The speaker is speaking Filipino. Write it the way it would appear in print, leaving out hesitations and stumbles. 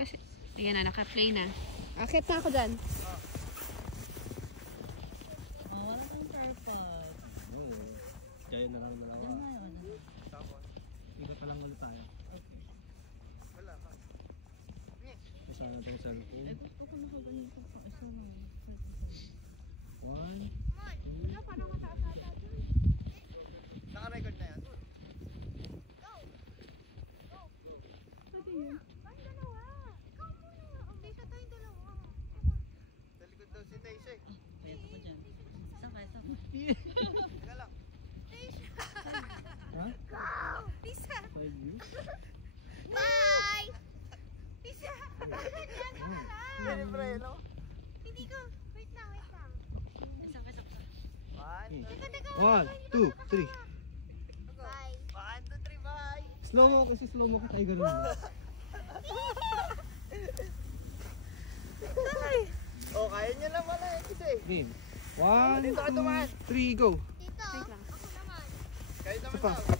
Kasi, ayan na, naka-play na. Akit na ako dyan. Wala kang purple. Oo. Kaya na lang dalawa. Diyan na yun. Ikot na lang ulit tayo. Okay. Isa na itong cellphone. Eh, gusto ko nakaganito pa. Isa lang. 1, 2. Parang mataas ata dyan. Naka-record na yan. Pwede yun. Ang dalawa. Ikaw muna. Tisha tayong dalawa. Sa likod daw si Taysha eh. Kaya ko dyan. Isa ka, isa ka. Teka lang. Ha? Tisha. 5 views? Bye! Tisha. Hindi pre, no? Hindi ko. Wait lang, wait lang. Isa ka, isa ka. 1, Teka. 1, 2, 3. Bye. 1, 2, 3, bye! Slow mo kasi slow mo kita ay ganun. Oh, kaya niya naman eh kasi. Game. 1, 2, 3, go. Tito, ako naman. Kaya naman Isa pa. daw.